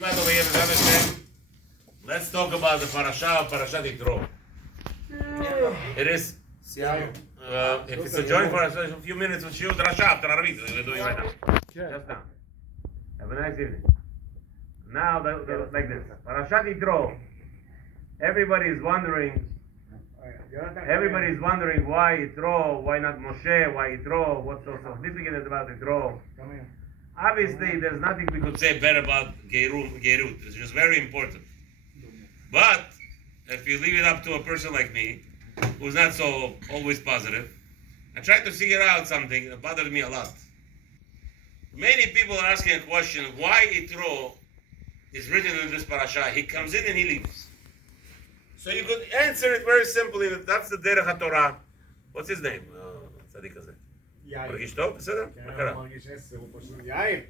By the way, let's talk about the Parashat Yitro. It is, if it's a joint for us, a few minutes of Shul, Drasha after Aravit, we're doing right now. Just now. Have a nice evening. Now, like this. Parashat Yitro. Everybody is wondering why Yitro, why not Moshe, why Yitro, what's so significant about Yitro. Obviously, there's nothing we could say better about Giyyur. It's just very important. But if you leave it up to a person like me, who's not so always positive, I tried to figure out something that bothered me a lot. Many people are asking a question, why Yitro is written in this parasha. He comes in and he leaves. So you could answer it very simply, that that's the Derech HaTorah. What's his name? Tzadik Hazeh. מרגיש טוב? בסדר? מה קרה? מרגיש 10, הוא פשוט יאיר.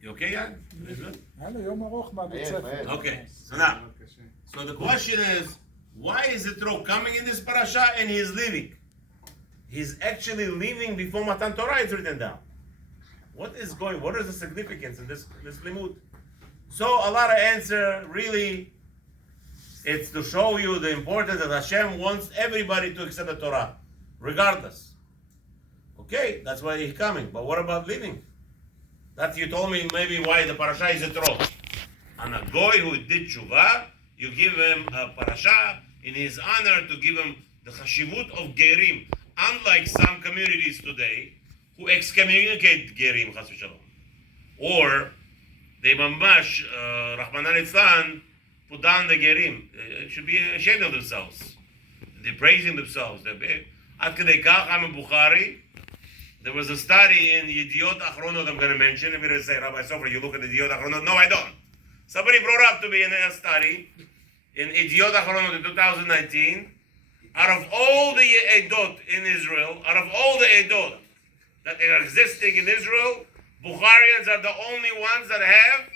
You okay, Yair? היה לו יום ארוך מהבית ספר. Okay, so now, so the question is, why is Yitro coming in this parasha and he is leaving? He's actually leaving before Matan Torah is written down. What is the significance in this limud? So a lot of answer, really, it's to show you the importance that Hashem wants everybody to accept the Torah, regardless. Okay, that's why he's coming. But what about leaving? That you told me maybe why the parasha is Yitro. On a goy who did tshuva, you give him a parasha in his honor to give him the chashivut of gerim. Unlike some communities today who excommunicate gerim, chas v'shalom, or they mamash, Rahman al put down the gerim. They should be ashamed of themselves. They're praising themselves. Ad kedei kach, I'm a Bukhari. There was a study in Giyyur Achronot I'm going to mention. I'm going to say, Rabbi Sofer, you look at the Giyyur Achronot. No, I don't. Somebody brought up to me in a study in Giyyur Achronot in 2019. Out of all the Edot in Israel, out of all the Edot that are existing in Israel, Bukharians are the only ones that have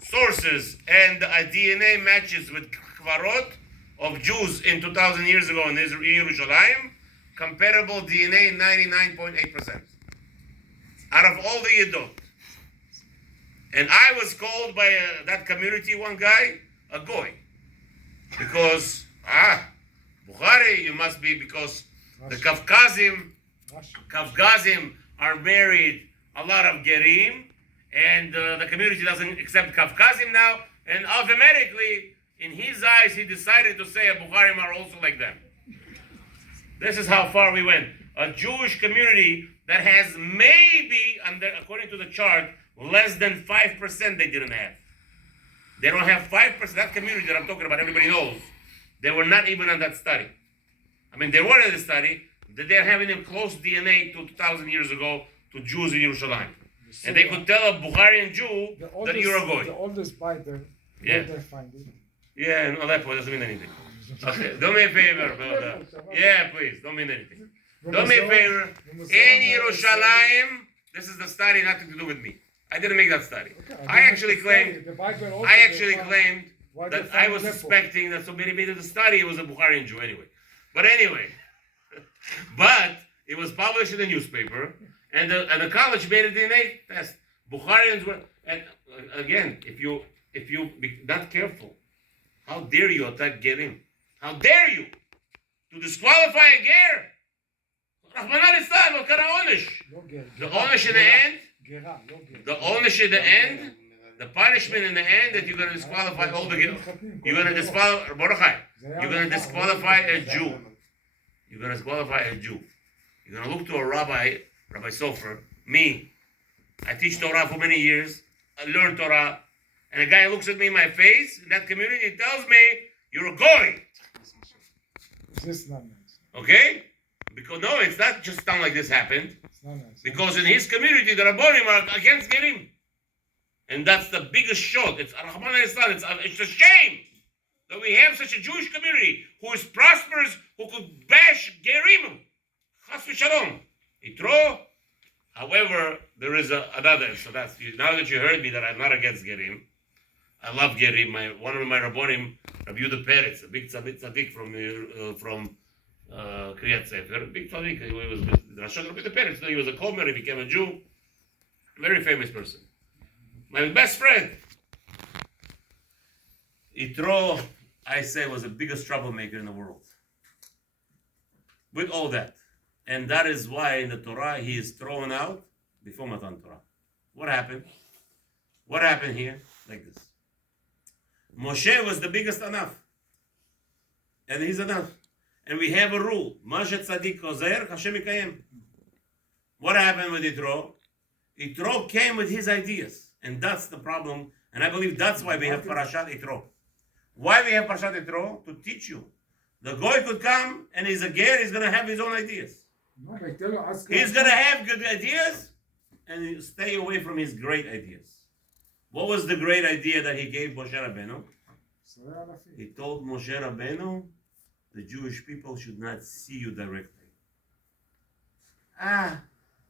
sources and DNA matches with Kvarot of Jews in 2,000 years ago in Yerushalayim. Comparable DNA, 99.8%. Out of all the Yidot. And I was called by that community, one guy, a goy. Because, Bukhari, you must be, because the Kafkazim are married a lot of Gerim, and the community doesn't accept Kafkazim now, and automatically, in his eyes, he decided to say Bukharim are also like them. This is how far we went. A Jewish community that has maybe, according to the chart, less than 5% they didn't have. They don't have 5%. That community that I'm talking about, everybody knows. They were not even on that study. I mean, they were in the study. They're having a close DNA to 2,000 years ago to Jews in Yerushalayim. And they could tell a Bacharian Jew that you're a goy. The oldest Bible, yeah. They find it. Yeah, no, that doesn't mean anything. Okay, do me a favor, brother. Yeah, please, don't mean anything. Do me a favor. In Yerushalayim, this is the study, nothing to do with me. I didn't make that study. I actually claimed that I was suspecting that somebody made the study. It was a Bacharian Jew anyway. But it was published in the newspaper, and the college made a DNA test. Bukharians were, and again, if you be not careful, how dare you attack Gerim? How dare you to disqualify a ger? Rahman al-Islam, what kind of onish? The onish in the end, the punishment in the end that you're going to disqualify all the ger. You're going to disqualify a Jew. You're going to disqualify a Jew. You're going to look to a Rabbi Sofer, me. I teach Torah for many years. I learn Torah. And a guy looks at me in my face, in that community, tells me, you're a goy. This is not nice. Okay? Because no, it's not just something like this happened. It's not nice. Because in his community, the Rabbonim are against Gerim. And that's the biggest shock. It's Rahman al-Islam. It's a shame that we have such a Jewish community who is prosperous, who could bash Gerim. Chas v'shalom. Yitro. However, there is another. So that's now that you heard me that I'm not against Gerim. I love Gerim. One of my Rabbonim, Rabbi Yehuda Peretz, a big tzaddik from Kriyat Sefer, big tzaddik. He was Rashat Rabbi Yehuda Peretz. He was a Komer. He became a Jew. Very famous person. My best friend. Yitro, I say, was the biggest troublemaker in the world. With all that. And that is why in the Torah he is thrown out before Matan Torah. What happened? What happened here? Like this. Moshe was the biggest enough. And he's enough. And we have a rule. Mashet Tzadik Kozer, Hashem Yikayem. What happened with Yitro? Yitro came with his ideas. And that's the problem. And I believe that's why we have Parashat Yitro. Why we have Parashat Yitro? To teach you. The Goy could come and he's a ger, he's going to have his own ideas. He's going to have good ideas and stay away from his great ideas. What was the great idea that he gave Moshe Rabbeinu? He told Moshe Rabbeinu, the Jewish people should not see you directly.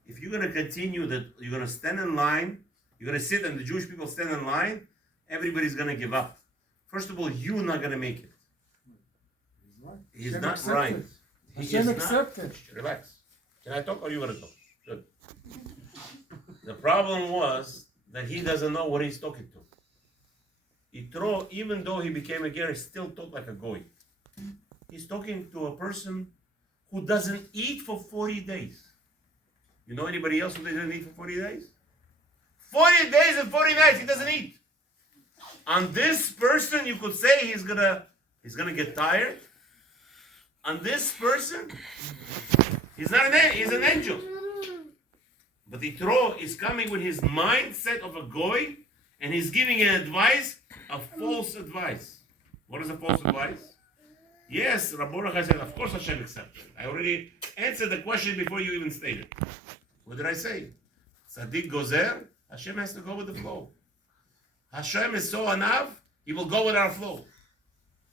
If you're going to continue that, you're going to stand in line, you're going to sit and the Jewish people stand in line, everybody's going to give up. First of all, you're not going to make it. He's not right. He is not. Relax. Can I talk or you want to talk? Good. The problem was that he doesn't know what he's talking to. Yitro, even though he became a ger, he still talked like a goy. He's talking to a person who doesn't eat for 40 days. You know anybody else who didn't eat for 40 days? 40 days and 40 nights he doesn't eat. On this person, you could say he's gonna get tired. On this person, he's an angel. But Yitro is coming with his mindset of a goy, and he's giving an advice, a false advice. What is a false advice? Yes, Rabbi Abraham said, of course Hashem accepted. I already answered the question before you even stated. What did I say? Tzaddik gozer, Hashem has to go with the flow. Hashem is so anav, he will go with our flow.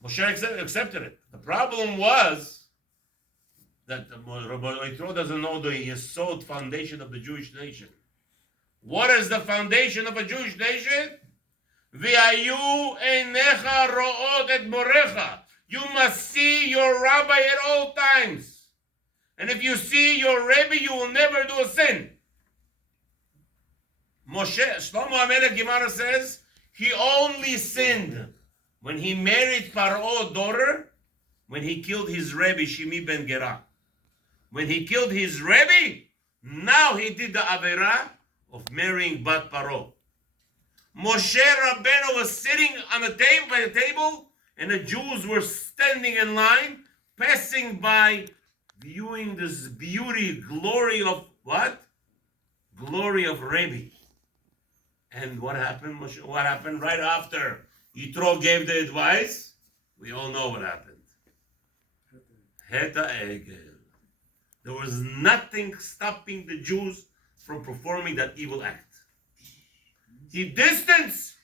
Moshe accepted it. The problem was that Rabbi Yitro doesn't know the yesod foundation of the Jewish nation. What is the foundation of a Jewish nation? V'ayu einecha ro'ot et morecha. You must see your rabbi at all times. And if you see your Rebbe, you will never do a sin. Shlomo HaMelech Gemara says, he only sinned when he married Paro's daughter, when he killed his Rebbe, Shimi ben Gera. When he killed his Rebbe, now he did the Avera of marrying Bat Paro. Moshe Rabbeinu was sitting on the table, by the table, and the Jews were standing in line, passing by, viewing this beauty, glory of what? Glory of Rebbe. And what happened? What happened right after Yitro gave the advice? We all know what happened. Heta Egel. There was nothing stopping the Jews from performing that evil act. He distanced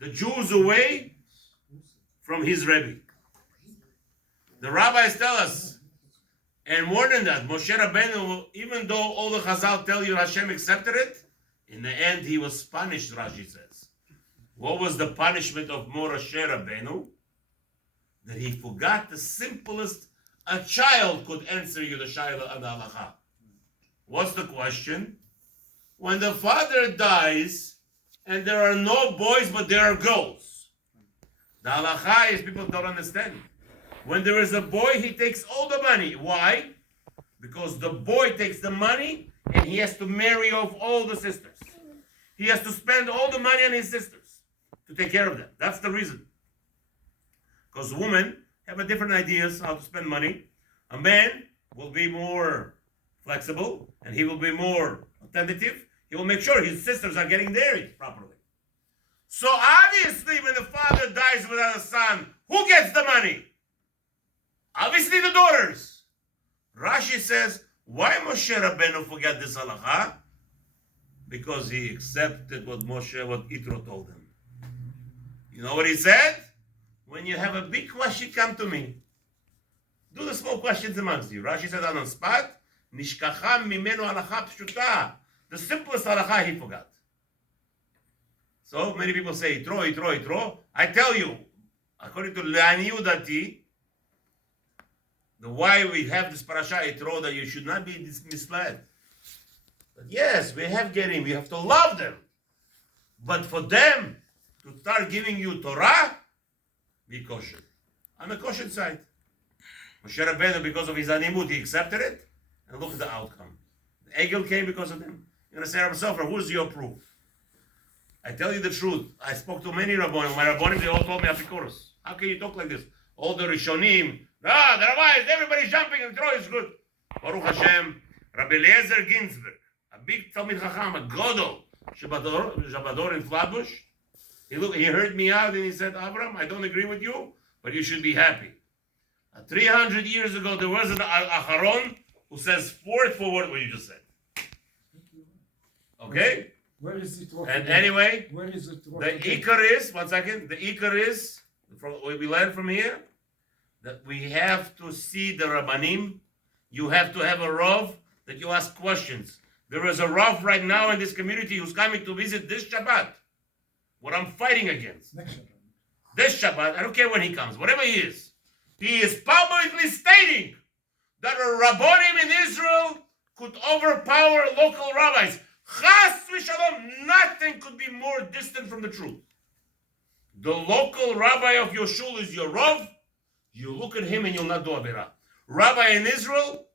the Jews away from his Rebbe. The rabbis tell us, and more than that, Moshe Rabbeinu, even though all the Chazal tell you Hashem accepted it, in the end he was punished, Rashi says. What was the punishment of Moshe Rabbeinu? That he forgot the simplest a child could answer you the Shaila and the Halacha. What's the question? When the father dies and there are no boys but there are girls. The Halacha is people don't understand. When there is a boy, he takes all the money. Why? Because the boy takes the money and he has to marry off all the sisters. He has to spend all the money on his sisters to take care of them. That's the reason. Because women have a different ideas how to spend money. A man will be more flexible and he will be more attentive. He will make sure his sisters are getting married properly. So obviously when the father dies without a son, who gets the money? Obviously the daughters. Rashi says, why Moshe Rabbeinu forgot this halacha? Because he accepted what Yitro told him. You know what he said? When you have a big question, come to me. Do the small questions amongst you. Rashi said on the spot, Nishkacha mimenu halacha pshuta. The simplest halacha he forgot. So many people say, Yitro. I tell you, according to Le'aniyu Dati, the why we have this Parashat Yitro, that you should not be misled. But yes, we have Gerim, we have to love them. But for them to start giving you Torah, be kosher. On the kosher side. Moshe Rabbeinu, because of his animut, he accepted it, and look at the outcome. The Egel came because of him. You're going to say, Rabbi Sofer, who's your proof? I tell you the truth. I spoke to many Rabbonim. My Rabbonim, they all told me Apikoros. How can you talk like this? All the Rishonim, the rabbis, everybody's jumping and throwing is good. Baruch Hashem, Rabbi Eliezer Ginsberg, a big Talmid Chacham, a Godol, Shabador in Flatbush. He heard me out and he said, Abraham, I don't agree with you, but you should be happy. 300 years ago, there was an Acharon who says word for word what you just said. Okay? Where is it? And anyway, where is it? The Ikar is, one second, the Ikar is, from what we learn from here, that we have to see the Rabbanim. You have to have a Rav that you ask questions. There is a Rav right now in this community who's coming to visit this Shabbat. What I'm fighting against. Next Shabbat. This Shabbat, I don't care when he comes, whatever he is publicly stating that a Rabbonim in Israel could overpower local rabbis. Chas v'shalom, nothing could be more distant from the truth. The local rabbi of your shul is your Rav. You look at him and you'll not do Avirah. Rabbi in Israel,